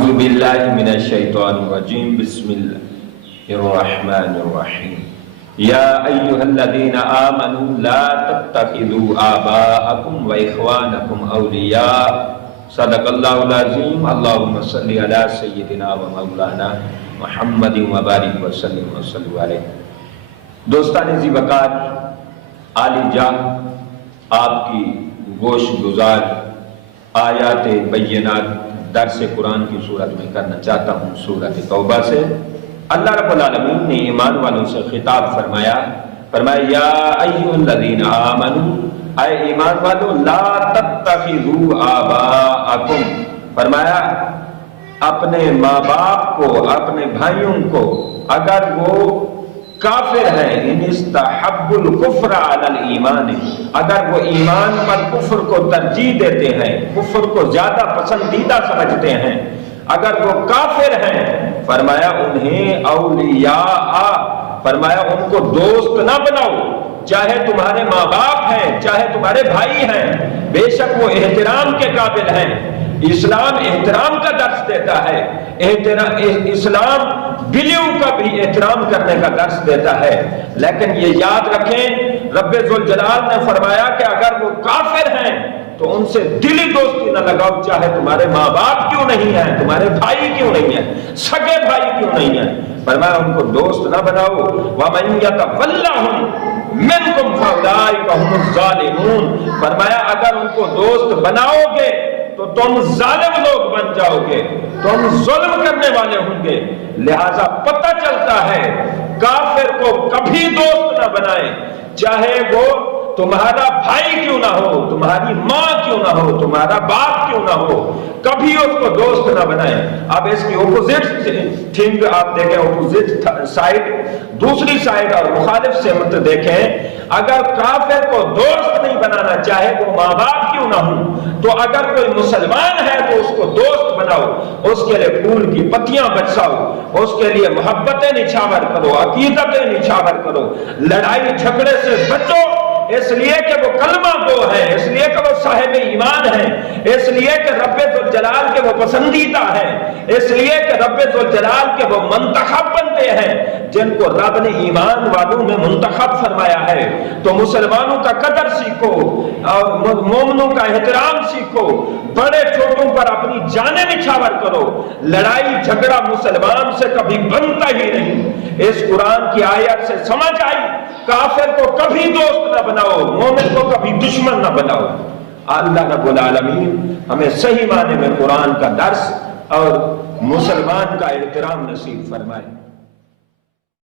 اعوذ باللہ من الشیطان الرجیم بسم اللہ الرحمن الرحیم یا ایہا الذین آمنوا لا تتخذوا آباءکم و اخوانکم اولیاء صدق اللہ العظیم اللہم صلی علی سیدنا و مولانا محمد و بارک وسلم وصلی علیہ۔ دوستان ذی وقار عالی جاہ آپ کی گوش گزار آیات بینات درس قرآن کی صورت میں کرنا چاہتا ہوں سورۃ توبہ سے۔ اللہ رب العالمین نے ایمان والوں سے خطاب فرمایا یا ایھا الذین آمنوا، اے ایمان والو، لا تتخذوا آباءکم، فرمایا اپنے ماں باپ کو، اپنے بھائیوں کو، اگر وہ کافر ہیں، ان استحب الکفر علی الایمان، اگر وہ ایمان پر کفر کو ترجیح دیتے ہیں، کفر کو زیادہ پسندیدہ سمجھتے ہیں، اگر وہ کافر ہیں، فرمایا انہیں اولیاء، فرمایا ان کو دوست نہ بناؤ، چاہے تمہارے ماں باپ ہیں، چاہے تمہارے بھائی ہیں، بے شک وہ احترام کے قابل ہیں۔ اسلام احترام کا درس دیتا ہے، اسلام بلیوں کا بھی احترام کرنے کا درس دیتا ہے، لیکن یہ یاد رکھیں رب ذوالجلال نے فرمایا کہ اگر وہ کافر ہیں تو ان سے دلی دوستی نہ لگاؤ، چاہے تمہارے ماں باپ کیوں نہیں ہیں، تمہارے بھائی کیوں نہیں ہیں، سگے بھائی کیوں نہیں ہیں، فرمایا ان کو دوست نہ بناؤ۔ وَمَن يَتَوَلَّهُم مِّنكُمْ فَأُولَٰئِكَ هُمُ الظَّالِمُونَ، فرمایا اگر ان کو دوست بناؤ گے تو تم ظالم لوگ بن جاؤ گے، تم ظلم کرنے والے ہوں گے۔ لہذا پتہ چلتا ہے کافر کو کبھی دوست نہ بنائیں، چاہے وہ تمہارا بھائی کیوں نہ ہو، تمہاری ماں کیوں نہ ہو، تمہارا باپ کیوں نہ ہو، کبھی اس کو دوست نہ بنائیں۔ اب اس کی اپوزٹ تھنگ آپ دیکھیں، اپوزٹ سائیڈ، دوسری سائیڈ اور مخالف سمت دیکھیں۔ اگر کافر کو دوست نہیں بنانا، چاہے وہ ماں باپ کیوں نہ ہوں، تو اگر کوئی مسلمان ہے تو اس کو دوست بناؤ، اس کے لیے پھول کی پتیاں برساؤ، اس کے لیے محبتیں نچھاور کرو، عقیدتیں نچھاور کرو، لڑائی جھگڑے سے بچو، اس لیے کہ وہ کلمہ گو ہے، اس لیے کہ وہ صاحب ایمان ہے، اس لیے کہ رب ذوالجلال کے وہ پسندیدہ ہے، اس لیے کہ رب ذوالجلال کے وہ منتخب بنتے ہیں جن کو رب نے ایمان والوں میں منتخب فرمایا ہے۔ تو مسلمانوں کا قدر سیکھو اور مومنوں کا احترام سیکھو، بڑے چھوٹوں پر اپنی جانیں نچھاور کرو۔ لڑائی جھگڑا مسلمان سے کبھی بنتا ہی نہیں۔ اس قرآن کی آیت سے سمجھ آئی کافر کو کبھی دوست نہ بناؤ، مومن کو کبھی دشمن نہ بناؤ۔ اللہ رب العالمین ہمیں صحیح معنی میں قرآن کا درس اور مسلمان کا احترام نصیب فرمائے۔